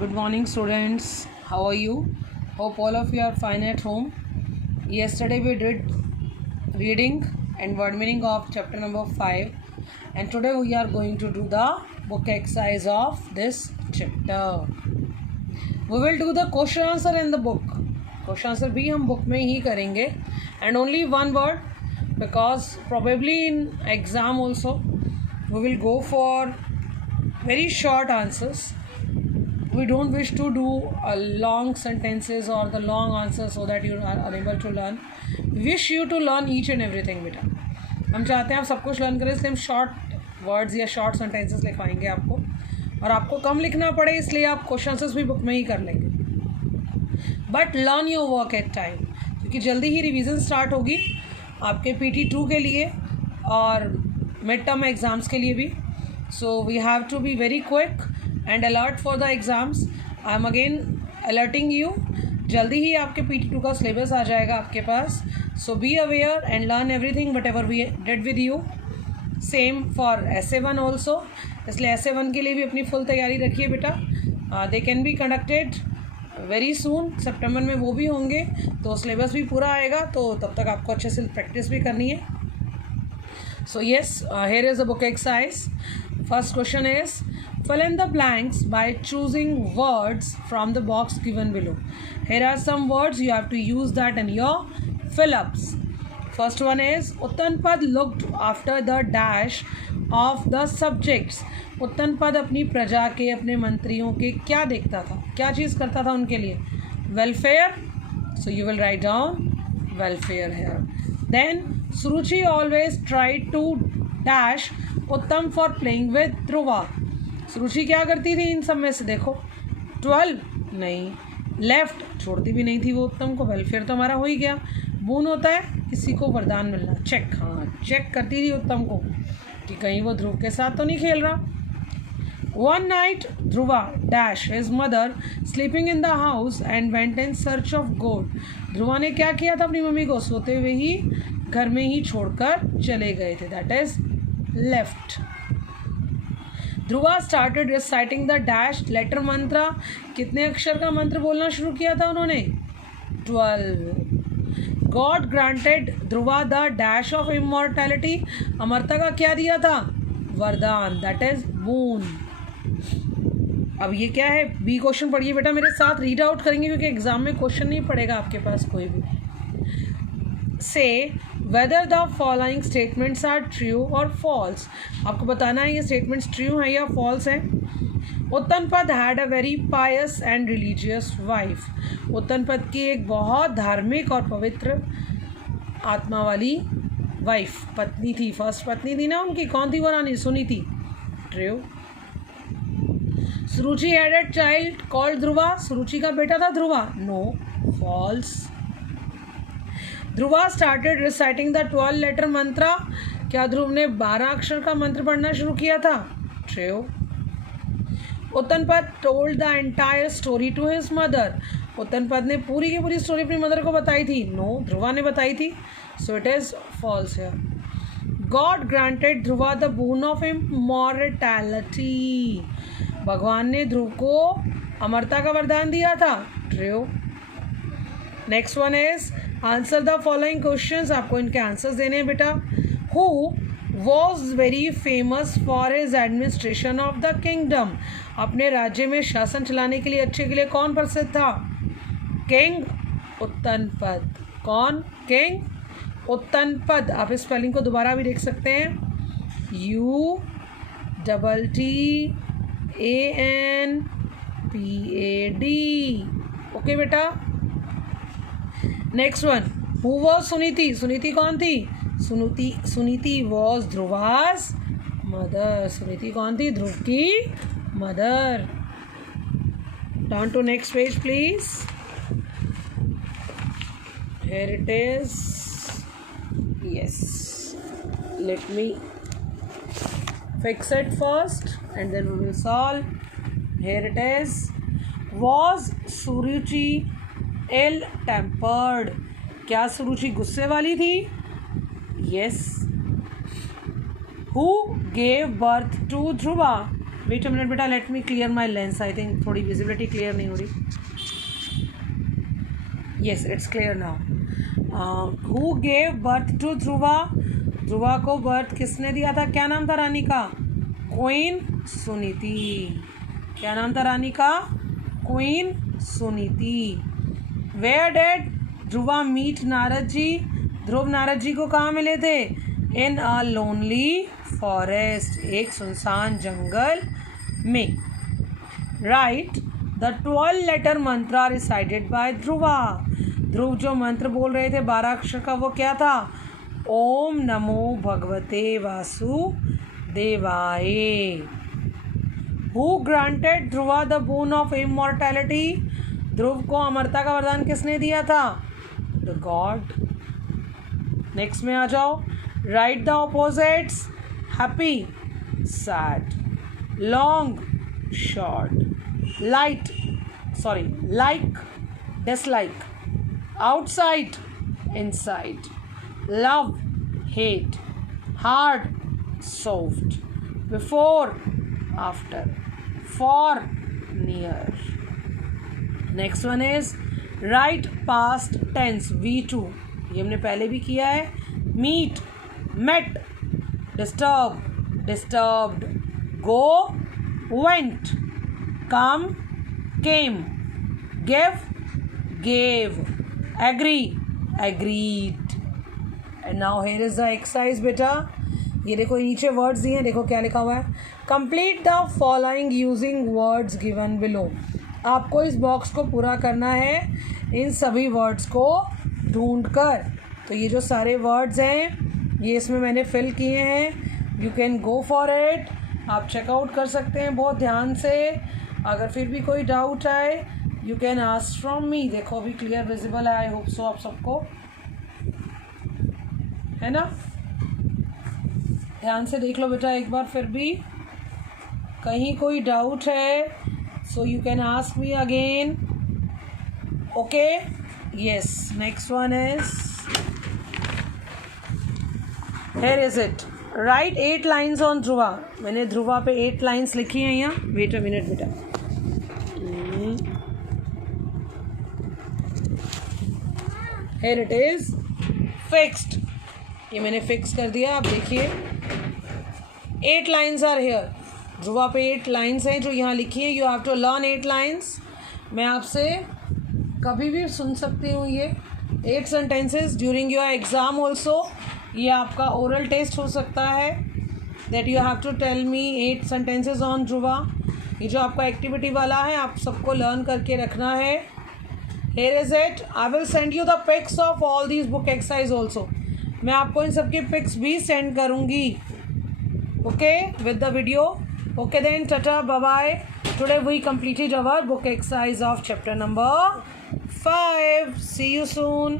Good morning, students. How are you? Hope all of you are fine at home. Yesterday we did reading and word meaning of chapter number 5, and today we are going to do the book exercise of this chapter. We will do the question answer in the book. Question answer भी हम book में ही करेंगे, and only one word, because probably in exam also we will go for very short answers. We don't wish to do long sentences or the long answers so that you are unable to learn. We wish you to learn each and everything बेटा. हम चाहते हैं आप सब कुछ learn करें, इसलिए हम शॉर्ट वर्ड्स या शॉर्ट सेंटेंसेस लिखवाएंगे आपको, और आपको कम लिखना पड़े इसलिए आप क्वेश्चन आंसर्स भी बुक में ही कर लेंगे. But learn your work at time, क्योंकि जल्दी ही रिवीजन स्टार्ट होगी आपके PT2 के लिए और मिड टर्म एग्ज़ाम्स के लिए भी. So we have to be very quick and alert for the exams. I am again alerting you, जल्दी ही आपके PT2 का सिलेबस आ जाएगा आपके पास. So be aware and learn everything whatever we did with you. Same for SA1 also, इसलिए SA1 के लिए भी अपनी फुल तैयारी रखिए बेटा. They can be conducted very soon, सितंबर में वो भी होंगे, तो सिलेबस भी पूरा आएगा, तो तब तक आपको अच्छे से प्रैक्टिस भी करनी है. So yes, here is the book exercise. First question is fill in the blanks by choosing words from the box given below. Here are some words, you have to use that in your fill-ups. First one is Uttanpad looked after the dash of the subjects. उत्तनपद अपनी प्रजा के, अपने मंत्रियों के क्या देखता था, क्या चीज़ करता था उनके लिए? Welfare. So you will write down welfare here. Then Suruchi always tried to dash Uttam for playing with Dhruva. सुरुचि क्या करती थी इन सब में से? देखो 12 नहीं, लेफ्ट छोड़ती भी नहीं थी वो उत्तम को. वेलफेयर तो हमारा हो ही गया. बून होता है किसी को वरदान मिलना. चेक, हाँ चेक करती थी उत्तम को कि कहीं वो ध्रुव के साथ तो नहीं खेल रहा. One night Dhruva dash his mother sleeping in the house and went in search of gold. Dhruva ने क्या किया था अपनी मम्मी को? सोते हुए ही घर में ही छोड़कर चले गए थे. That is left. Dhruva started reciting the dash letter mantra. कितने अक्षर का मंत्र बोलना शुरू किया था उन्होंने? 12. God granted Dhruva the dash of immortality. अमरता का क्या दिया था? वरदान. That is boon. अब ये क्या है? बी क्वेश्चन पढ़िए बेटा मेरे साथ, रीड आउट करेंगे क्योंकि एग्जाम में क्वेश्चन नहीं पड़ेगा आपके पास कोई भी. से whether the following statements are true or false. आपको बताना है ये statements true हैं या false हैं. उत्तनपद had a very pious and religious wife. उत्तनपद की एक बहुत धार्मिक और पवित्र आत्मा वाली वाइफ, पत्नी थी. फर्स्ट पत्नी थी ना उनकी. कौन थी वो रानी? Suniti. True. Suruchi had a child called Dhruva. Suruchi का बेटा था Dhruva. No, false. Dhruva started reciting the 12 letter mantra. क्या ध्रुव ने 12 अक्षर का मंत्र पढ़ना शुरू किया था? True. Uttanpad told the entire story to his mother. Uttanpad ने पूरी की पूरी स्टोरी अपनी मदर को बताई थी. नो, ध्रुवा ने बताई थी. So it is false here. God granted Dhruva the boon of immortality. भगवान ने ध्रुव को अमरता का वरदान दिया था. True. Next one is answer the following questions. आपको इनके आंसर्स देने हैं बेटा. Who was very famous for his administration of the kingdom. अपने राज्य में शासन चलाने के लिए, अच्छे के लिए कौन प्रसिद्ध था? किंग उत्तनपद. कौन? किंग उत्तनपद. आप इस स्पेलिंग को दोबारा भी देख सकते हैं. UTTANPAD. ओके बेटा. Next one, who was Suniti. Suniti कौन थी? Suniti was Dhruva's mother. सुनीति कौन थी? ध्रुव की mother. Turn to next page please. Here it is. Yes, let me fix it first and then we will solve. Here it is. Was Suruchi ill tempered. क्या सुरुचि गुस्से वाली थी? Yes. Who gave birth to Dhruva. Wait a minute बेटा, let me clear my lens. I think थोड़ी visibility clear नहीं हो रही. Yes, it's clear now. Who gave birth to Dhruva? Dhruva को बर्थ किसने दिया था? क्या नाम था रानी का? क्वीन सुनीति. क्या नाम था रानी का? Queen Suniti. Where did Dhruva meet Narad ji? Dhruv Narad ji को कहाँ मिले थे? इन अ लोनली फॉरेस्ट, एक सुनसान जंगल में. Right the 12 letter mantra recited by Dhruva. Dhruv जो मंत्र बोल रहे थे 12 अक्षर का, वो क्या था? ओम नमो भगवते वासुदेवाय. Who granted Dhruva the boon of immortality? Dhruv को अमरता का वरदान किसने दिया था? The God. नेक्स्ट में आ जाओ. Write the opposites. Happy, sad, long, short, light, like, dislike, outside, inside, love, hate, hard, soft, before, after, far, near. Next one is write past tense V2. ये हमने पहले भी किया है. Meet, met, disturb, disturbed, go, went, come, came, give, gave, agree, agreed. And now here is the exercise बेटा. ये देखो नीचे वर्ड्स दिए हैं, देखो क्या लिखा हुआ है. Complete the following using words given below. आपको इस बॉक्स को पूरा करना है इन सभी वर्ड्स को ढूंढकर. तो ये जो सारे वर्ड्स हैं ये इसमें मैंने फिल किए हैं. You can go for it. आप चेकआउट कर सकते हैं बहुत ध्यान से. अगर फिर भी कोई डाउट आए you can ask from me. देखो अभी क्लियर विजिबल है. आई होप सो आप सबको, है ना? ध्यान से देख लो बेटा एक बार. फिर भी कहीं कोई डाउट है so you can ask me again. Okay, yes. Next one is, here is it. Write 8 lines on Dhruva. मैंने ध्रुवा पे 8 lines लिखी हैं यहाँ. Wait a minute बेटा. Here it is. Fixed. ये मैंने फिक्स कर दिया. आप देखिए 8 lines are here. ध्रुवा पे 8 लाइन्स हैं जो यहाँ लिखी है. You have to learn 8 lines. मैं आपसे कभी भी सुन सकती हूँ ये 8 sentences during your exam also. ये आपका ओरल टेस्ट हो सकता है. That you have to tell me 8 sentences on Dhruva. ये जो आपका एक्टिविटी वाला है आप सबको लर्न करके रखना है. Here is it. I will send you the pics of all these book exercise also. मैं आपको इन सबकी पिक्स भी सेंड करूँगी. Okay, with the video. Okay then, tata, bye-bye. Today we completed our book exercise of chapter number 5. See you soon.